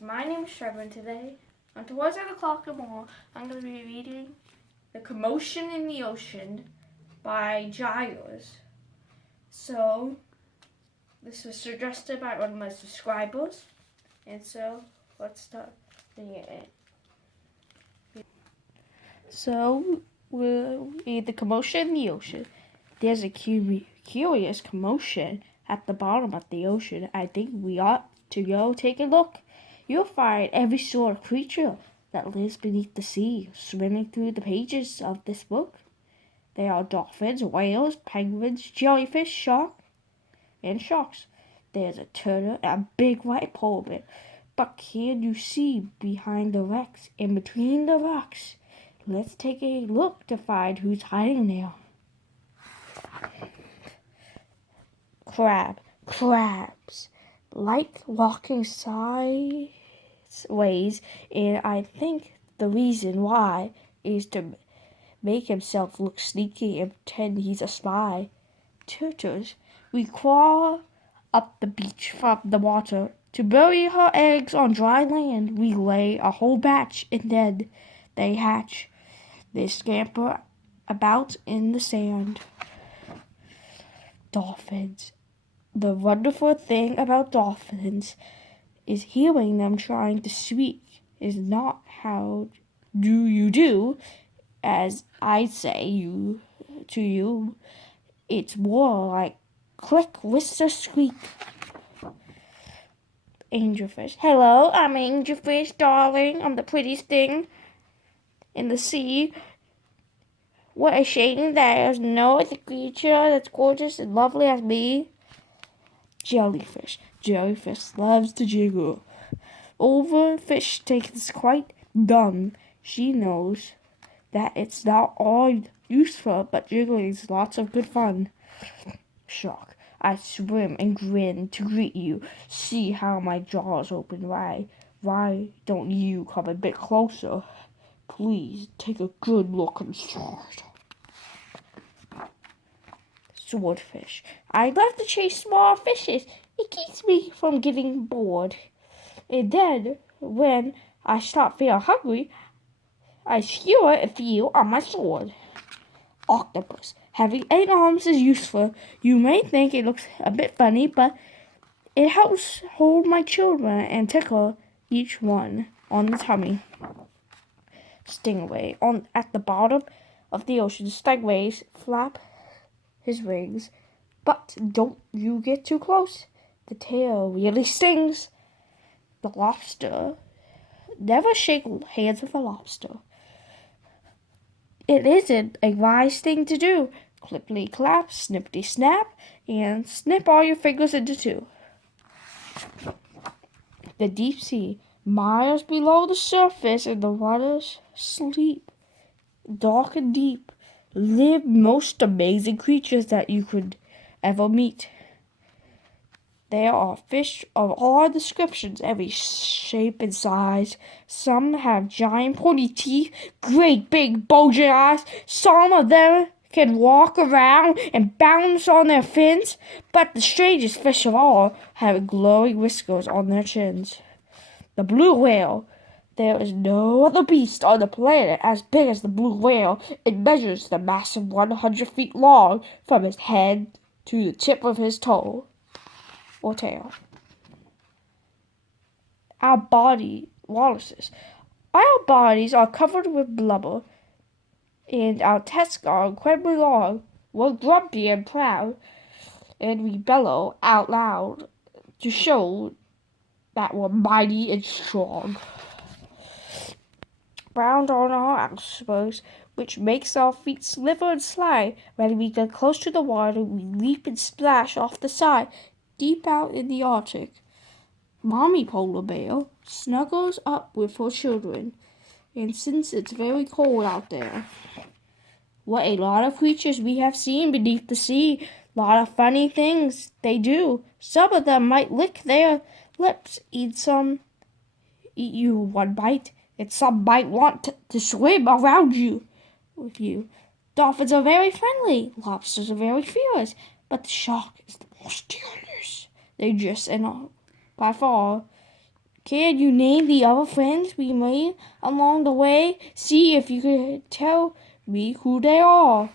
My name is Trevor, and today, on Towards 8 o'clock tomorrow, I'm going to be reading The Commotion in the Ocean by Giles. So, this was suggested by one of my subscribers, and so, let's start reading it. So, we'll read The Commotion in the Ocean. There's a curious commotion at the bottom of the ocean. I think we ought to go take a look. You'll find every sort of creature that lives beneath the sea swimming through the pages of this book. There are dolphins, whales, penguins, jellyfish, sharks. There's a turtle and a big white polar bear. But can you see behind the wrecks and between the rocks? Let's take a look to find who's hiding there. Crabs, like walking sideways, and I think the reason why is to make himself look sneaky and pretend he's a spy. Turtles, we crawl up the beach from the water to bury her eggs on dry land. We lay a whole batch, and then they hatch. They scamper about in the sand. Dolphins. The wonderful thing about dolphins is hearing them trying to speak is not how do you do, as I'd say to you. It's more like click, whisper, squeak. Angelfish. Hello, I'm Angelfish, darling. I'm the prettiest thing in the sea. What a shame there's no other creature that's gorgeous and lovely as me. Jellyfish. Jellyfish loves to jiggle. Overfish thinks quite dumb. She knows that it's not all useful, but jiggling is lots of good fun. Shark. I swim and grin to greet you. See how my jaws open wide. Why don't you come a bit closer? Please take a good look inside. Swordfish. I love to chase small fishes. It keeps me from getting bored. And then, when I start feeling hungry, I skewer a few on my sword. Octopus. Having 8 arms is useful. You may think it looks a bit funny, but it helps hold my children and tickle each one on the tummy. Stingray. At the bottom of the ocean, stingrays flap his wings, but don't you get too close. The tail really stings. The lobster. Never shake hands with a lobster. It isn't a wise thing to do. Clippity clap, snippity snap, and snip all your fingers into two. The deep sea. Miles below the surface, and the waters sleep. Dark and deep. Live most amazing creatures that you could ever meet. There are fish of all descriptions, every shape and size. Some have giant pointy teeth, great big bulging eyes. Some of them can walk around and bounce on their fins, but the strangest fish of all have glowing whiskers on their chins. The blue whale. There is no other beast on the planet as big as the blue whale. It measures the massive 100 feet long from his head to the tip of his toe or tail. Walruses. Our bodies are covered with blubber, and our tusks are incredibly long. We're grumpy and proud, and we bellow out loud to show that we're mighty and strong. Round on our icebergs, which makes our feet sliver and slide. When we get close to the water, we leap and splash off the side, deep out in the Arctic. Mommy polar bear snuggles up with her children, and since it's very cold out there. What a lot of creatures we have seen beneath the sea. Lot of funny things they do. Some of them might lick their lips, eat you one bite, and some might want to swim around you with you. Dolphins are very friendly. Lobsters are very fierce. But the shark is the most dangerous. They just and by far Can you name the other friends we made along the way? See if you could tell me who they are.